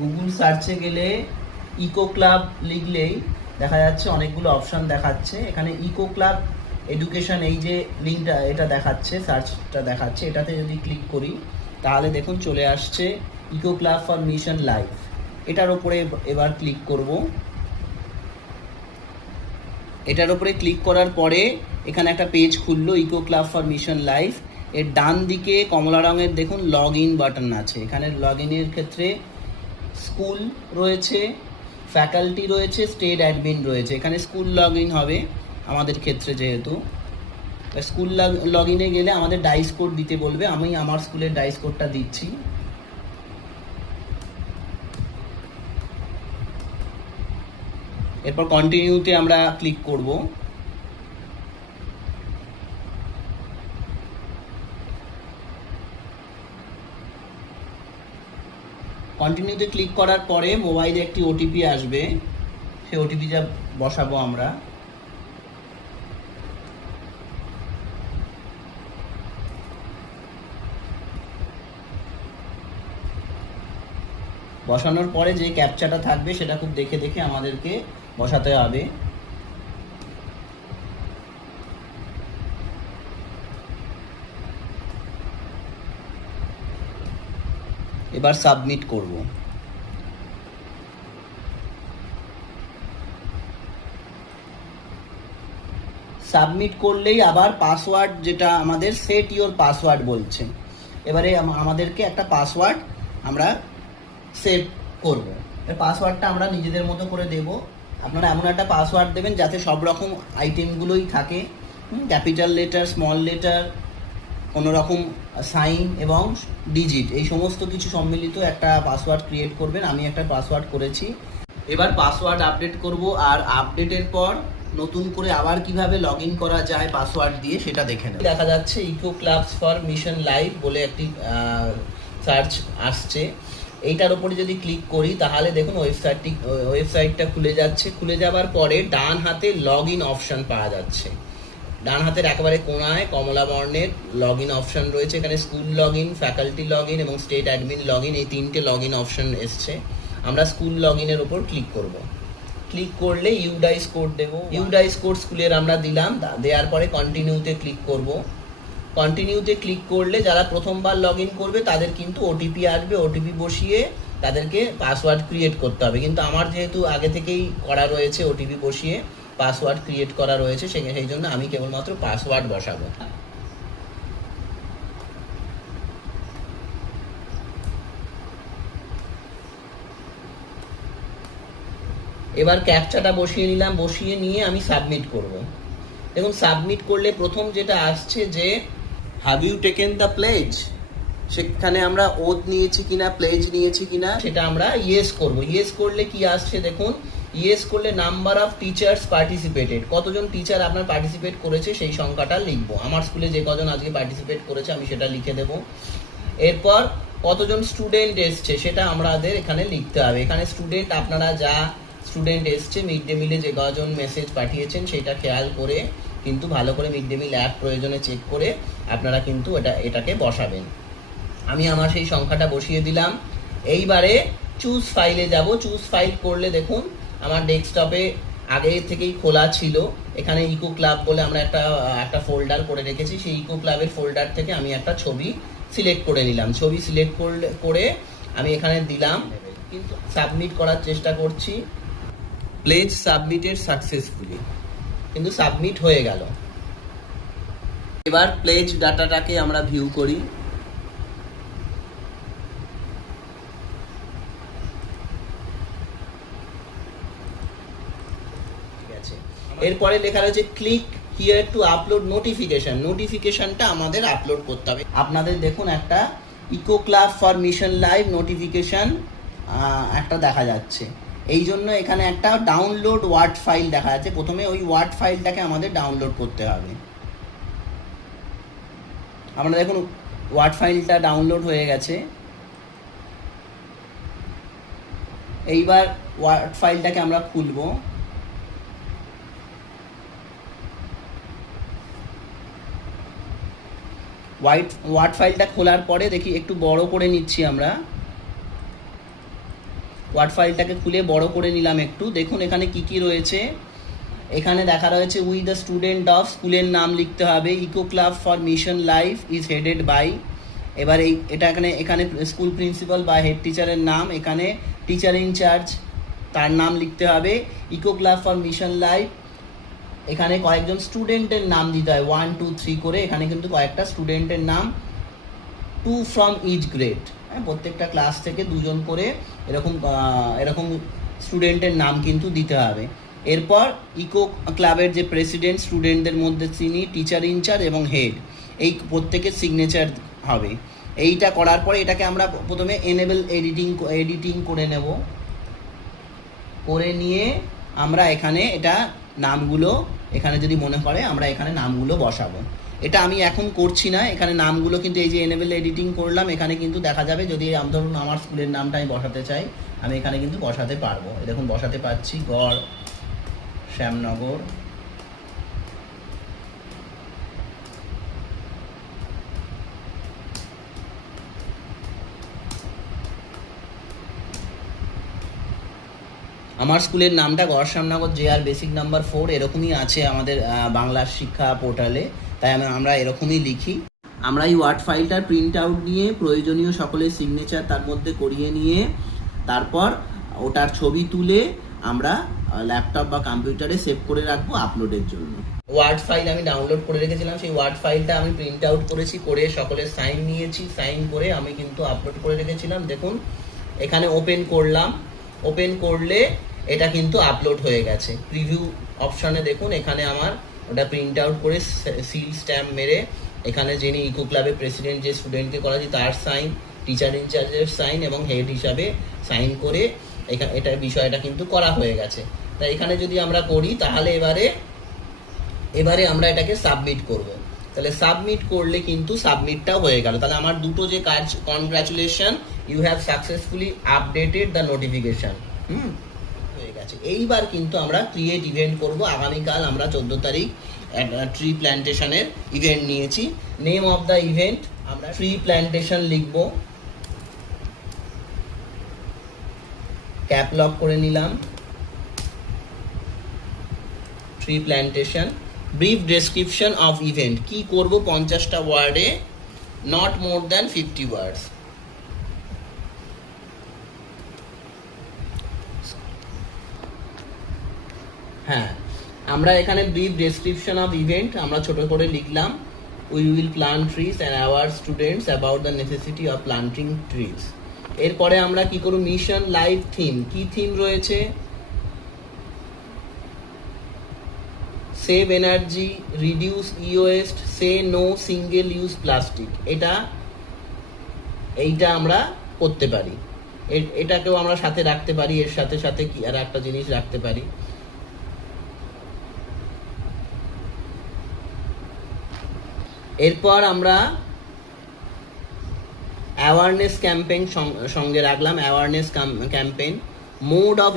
Google সার্চে গেলে eco club লিখলেই দেখা যাচ্ছে অনেকগুলো অপশান দেখাচ্ছে। এখানে ইকো ক্লাব এডুকেশন, এই যে লিঙ্কটা এটা দেখাচ্ছে, সার্চটা দেখাচ্ছে, এটাতে যদি ক্লিক করি তাহলে দেখুন চলে আসছে eco club for mission life. এটার উপরে এবার ক্লিক করব। এটার উপরে ক্লিক করার পরে এখানে একটা পেজ খুললো, eco club for mission life. এর ডান দিকে কমলা রঙের দেখুন লগ ইন বাটন আছে। এখানে লগ ইনের ক্ষেত্রে স্কুল রয়েছে, ফ্যাকাল্টি রয়েছে, স্টেট অ্যাডমিন রয়েছে। এখানে স্কুল লগ ইন হবে আমাদের ক্ষেত্রে, যেহেতু স্কুল লগ ইনে গেলে আমাদের ডাইস কোড দিতে বলবে। আমি আমার স্কুলের ডাইস কোডটা দিচ্ছি। এরপর কন্টিনিউতে আমরা ক্লিক করব। কন্টিনিউতে ক্লিক করার পরে মোবাইলে একটি ওটিপি আসবে, সেই ওটিপিটা বসাবো আমরা। বসানোর পরে যে ক্যাপচাটা থাকবে সেটা খুব দেখে দেখে আমাদেরকে বসাতে হবে। এবার সাবমিট করব। সাবমিট করলেই আবার পাসওয়ার্ড, যেটা আমাদের সেট ইওর পাসওয়ার্ড বলছে। এবারে আমাদেরকে একটা পাসওয়ার্ড আমরা সেভ করব। এর পাসওয়ার্ডটা আমরা নিজেদের মতো করে দেব। আপনারা এমন একটা পাসওয়ার্ড দেবেন যাতে সব রকম আইটেমগুলোই থাকে, ক্যাপিটাল লেটার, স্মল লেটার, কোনো রকম সাইন এবং ডিজিট, এই সমস্ত কিছু সম্মিলিত একটা পাসওয়ার্ড ক্রিয়েট করবেন। আমি একটা পাসওয়ার্ড করেছি। এবার পাসওয়ার্ড আপডেট করব, আর আপডেটের পর নতুন করে আবার কিভাবে লগ ইন করা যায় পাসওয়ার্ড দিয়ে সেটা দেখে নেব। দেখা যাচ্ছে eco clubs for mission life বলে একটি সার্চ আসছে। এইটার উপরে যদি ক্লিক করি তাহলে দেখুন ওয়েবসাইটটা খুলে যাচ্ছে। খুলে যাওয়ার পরে ডান হাতে লগ ইন অপশন পাওয়া যাচ্ছে। ডান হাতের একেবারে কোণায় কমলা বর্ণের লগ ইন অপশন রয়েছে। এখানে school log in, faculty log in এবং স্টেট অ্যাডমিন লগ ইন, এই তিনটে লগ ইন অপশন এসছে। আমরা স্কুল লগ ইনের উপর ক্লিক করব। ক্লিক করলে ইউডাইস কোড দেবো। ইউডাইস কোড স্কুলের আমরা দিলাম। দেওয়ার পরে কন্টিনিউতে ক্লিক করব। কন্টিনিউতে ক্লিক করলে যারা প্রথমবার লগ ইন করবে তাদের কিন্তু ওটিপি আসবে। ওটিপি বসিয়ে তাদেরকে পাসওয়ার্ড ক্রিয়েট করতে হবে। কিন্তু আমার যেহেতু আগে থেকেই করা রয়েছে, ওটিপি বসিয়ে পাসওয়ার্ড ক্রিয়েট করা রয়েছে, সেই জন্য আমি কেবলমাত্র পাসওয়ার্ড বসাবো। এবার ক্যাপচাটা বসিয়ে নিলাম। বসিয়ে নিয়ে আমি সাবমিট করব। দেখুন সাবমিট করলে প্রথম যেটা আসছে যে have you taken the pledge, সেখানে আমরা ওথ নিয়েছি কিনা, প্লেজ নিয়েছি কিনা সেটা আমরা ইয়েস করব। ইয়েস করলে কি আসছে দেখুন, ইয়েস করলে নাম্বার অফ টিচার্স পার্টিসিপেটেড, কতজন টিচার আপনার পার্টিসিপেট করেছে সেই সংখ্যাটা লিখবো। আমার স্কুলে যে কজন আজকে পার্টিসিপেট করেছে আমি সেটা লিখে দেব। এরপর কতজন স্টুডেন্ট এসছে সেটা আমাদের এখানে লিখতে হবে। এখানে স্টুডেন্ট, আপনারা যা স্টুডেন্ট এসছে মিড ডে মিলে যে কজন মেসেজ পাঠিয়েছেন সেটা খেয়াল করে কিন্তু ভালো করে মিড ডে মিল অ্যাপ প্রয়োজনে চেক করে আপনারা কিন্তু এটাকে বসাবেন। আমি আমার সেই সংখ্যাটা বসিয়ে দিলাম। এইবারে চুজ ফাইলে যাব। চুজ ফাইল করলে দেখুন আমার ডেস্কটপে আগে থেকেই খোলা ছিল। এখানে ইকো ক্লাব বলে আমরা একটা ফোল্ডার করে রেখেছি। সেই ইকো ক্লাবের ফোল্ডার থেকে আমি একটা ছবি সিলেক্ট করে নিলাম। ছবি সিলেক্ট করে আমি এখানে দিলাম, কিন্তু সাবমিট করার চেষ্টা করছি। প্লেজ সাবমিটেড সাকসেসফুলি, কিন্তু সাবমিট হয়ে গেল। এবার প্লেজ ডাটাটাকে আমরা ভিউ করি। এরপরে লেখা রয়েছে click here to upload notification. নোটিফিকেশনটা আমাদের আপলোড করতে হবে। আপনাদের দেখুন একটা eco club for mission life notification একটা দেখা যাচ্ছে। এই জন্য এখানে একটা ডাউনলোড ওয়ার্ড ফাইল দেখা যাচ্ছে। প্রথমে ওই ওয়ার্ড ফাইলটাকে আমাদের ডাউনলোড করতে হবে। আমরা দেখুন ওয়ার্ড ফাইলটা ডাউনলোড হয়ে গেছে। এইবার ওয়ার্ড ফাইলটাকে আমরা খুলবো। ওয়ার্ড ফাইলটা খোলার পরে দেখি একটু বড় করে নিচ্ছি আমরা। ওয়ার্ড ফাইলটাকে খুলে বড় করে নিলাম একটু। দেখুন এখানে কি কি রয়েছে। এখানে দেখা রয়েছে উই দ্য স্টুডেন্ট অফ, স্কুলের নাম লিখতে হবে। Eco club for mission life is headed by, এবার এটা এখানে স্কুল প্রিন্সিপাল বা হেড টিচারের নাম, এখানে টিচার ইনচার্জ তার নাম লিখতে হবে। Eco club for mission life, এখানে কয়েকজন স্টুডেন্টের নাম দিতে হয় 1 2 3 করে। এখানে কিন্তু কয়েকটা স্টুডেন্টের নাম, 2 ফ্রম ইচ গ্রেড, হ্যাঁ প্রত্যেকটা ক্লাস থেকে 2জন করে এরকম স্টুডেন্টের নাম কিন্তু দিতে হবে। এরপর ইকো ক্লাবের যে প্রেসিডেন্ট, স্টুডেন্টদের মধ্যে তিনি, টিচার ইনচার্জ এবং হেড, এই প্রত্যেকের সিগনেচার হবে। এইটা করার পরে এটাকে আমরা প্রথমে এনেবল এডিটিং করে নেব। করে নিয়ে আমরা এখানে এটা নামগুলো, এখানে যদি মনে করে আমরা এখানে নামগুলো বসাবো। এটা আমি এখন করছি না, এখানে নামগুলো কিন্তু এই যে এনেবল এডিটিং করলাম, এখানে কিন্তু দেখা যাবে যদি ধরুন আমার স্কুলের নামটা আমি বসাতে চাই, আমি এখানে কিন্তু বসাতে পারবো। দেখুন বসাতে পারছি, গড় শ্যামনগর। আমার স্কুলের নামটা গড় শ্যামনগর JR বেসিক নাম্বার 4 এরকমই আছে আমাদের বাংলা শিক্ষা পোর্টালে, তাই আমরা এরকমই লিখি। আমরা এই ওয়ার্ড ফাইলটার প্রিন্ট আউট নিয়ে প্রয়োজনীয় সকলের সিগনেচার তার মধ্যে করিয়ে নিয়ে তারপর ওটার ছবি তুলে আমরা ল্যাপটপ বা কম্পিউটারে সেভ করে রাখবো আপলোডের জন্য। ওয়ার্ড ফাইল আমি ডাউনলোড করে রেখেছিলাম, সেই ওয়ার্ড ফাইলটা আমি প্রিন্ট আউট করেছি, করে সকলের সাইন নিয়েছি, সাইন করে আমি কিন্তু আপলোড করে রেখেছিলাম। দেখুন এখানে ওপেন করলাম, ওপেন করলে এটা কিন্তু আপলোড হয়ে গেছে। প্রিভিউ অপশানে দেখুন এখানে আমার ওটা প্রিন্ট আউট করে সিল স্ট্যাম্প মেরে এখানে যিনি ইকো ক্লাবের প্রেসিডেন্ট, যে স্টুডেন্টকে করাচ্ছি তার সাইন, টিচার ইনচার্জের সাইন এবং হেড হিসাবে সাইন করে এটা বিষয়টা কিন্তু করা হয়ে গেছে। তাই এখানে যদি আমরা করি তাহলে এবারে আমরা এটাকে সাবমিট করব। তাহলে সাবমিট করলে কিন্তু সাবমিটটাও হয়ে গেল। তাহলে আমার দুটো যে কাজ, congratulation, you have successfully updated the notification, হয়ে গেছে। এইবার কিন্তু আমরা ক্রিয়েট ইভেন্ট করব। আগামীকাল আমরা 14 তারিখ ট্রি প্ল্যান্টেশনের ইভেন্ট নিয়েছি। নেম অফ দ্য ইভেন্ট আমরা ট্রি প্ল্যান্টেশন লিখব, ক্যাপ লক করে নিলাম, tree plantation. Brief description of event, কি করব 50টা ওয়ার্ডে, নট মোর দ্যান 50 ওয়ার্ডস। হ্যাঁ, আমরা এখানে ব্রিফ ডেসক্রিপশন অফ ইভেন্ট আমরা ছোট করে লিখলাম, we will plant trees and our students about the necessity of planting trees. এরপরে আমরা কি করব, মিশন লাইফ থিম, কি থিম রয়েছে, save energy, reduce e waste, say no single use plastic. এইটা আমরা করতে পারি, এটাকেও আমরা সাথে রাখতে পারি, এর সাথে সাথে কি আর একটা জিনিস রাখতে পারি। এরপর আমরা অ্যাওয়ারনেস ক্যাম্পেইন সঙ্গে রাখলাম, অ্যাওয়ারনেস ক্যাম্পেইন। মোড অফ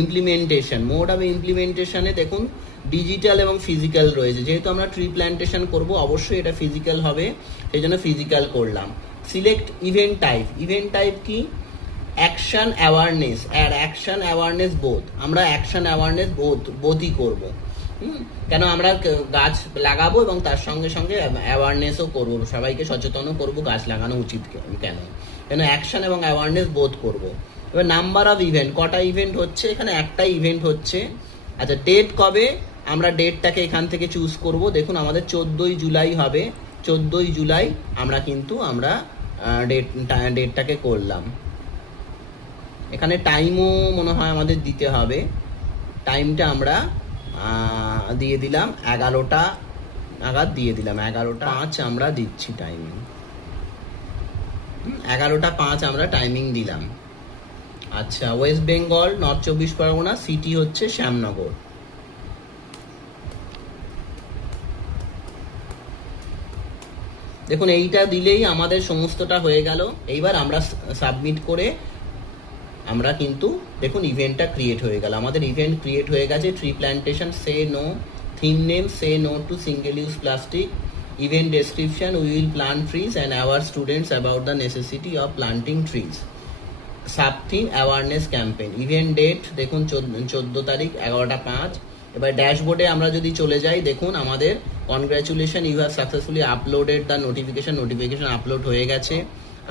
ইমপ্লিমেন্টেশনে দেখুন ডিজিটাল এবং ফিজিক্যাল রয়েছে। যেহেতু আমরা ট্রি প্ল্যান্টেশন করব, অবশ্যই এটা ফিজিক্যাল হবে, সেই জন্য ফিজিক্যাল করলাম। সিলেক্ট ইভেন্ট টাইপ কি, অ্যাকশন অ্যাওয়ারনেস আর অ্যাকশন অ্যাওয়ারনেস বোথ। আমরা অ্যাকশন অ্যাওয়ারনেস বোথই করব। কেন আমরা গাছ লাগাবো এবং তার সঙ্গে সঙ্গে অ্যাওয়ারনেসও করবো, সবাইকে সচেতনও করবো গাছ লাগানো উচিত কেন অ্যাকশন এবং অ্যাওয়ারনেস বোধ করব। এবার নাম্বার অফ ইভেন্ট, কটা ইভেন্ট হচ্ছে, এখানে একটাই ইভেন্ট হচ্ছে। আচ্ছা ডেট কবে, আমরা ডেটটাকে এখান থেকে চুজ করব। দেখুন আমাদের 14ই জুলাই হবে, 14ই জুলাই আমরা ডেটটাকে করলাম। এখানে টাইমও মনে হয় আমাদের দিতে হবে, টাইমটা আমরা দিয়ে দিলাম 11টা নাগাদ দিয়ে দিলাম, 11:05 আমরা দিচ্ছি টাইমিং, 11:05 আমরা টাইমিং দিলাম। আচ্ছা, West Bengal, north 24 Pargana, city হচ্ছে শ্যামনগর। দেখুন এইটা দিলেই আমাদের সমস্তটা হয়ে গেল। এইবার আমরা সাবমিট করে আমরা কিন্তু দেখুন ইভেন্টটা ক্রিয়েট হয়ে গেল, আমাদের ইভেন্ট ক্রিয়েট হয়ে গেছে। Tree plantation, say no, theme name, say no to single use plastic, event description, we will plant trees and our students about the necessity of planting trees. Subtheme awareness campaign. Event date দেখুন 14 তারিখ 11টা 5। এবার ড্যাশবোর্ডে আমরা যদি চলে যাই, দেখুন আমাদের congratulation, you have successfully uploaded the notification upload হয়ে গেছে।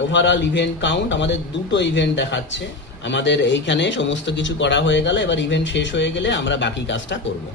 ওভারঅল ইভেন্ট কাউন্ট আমাদের 2টো ইভেন্ট দেখাচ্ছে। আমাদের এইখানে সমস্ত কিছু করা হয়ে গেল। এবার ইভেন্ট শেষ হয়ে গেলে আমরা বাকি কাজটা করব।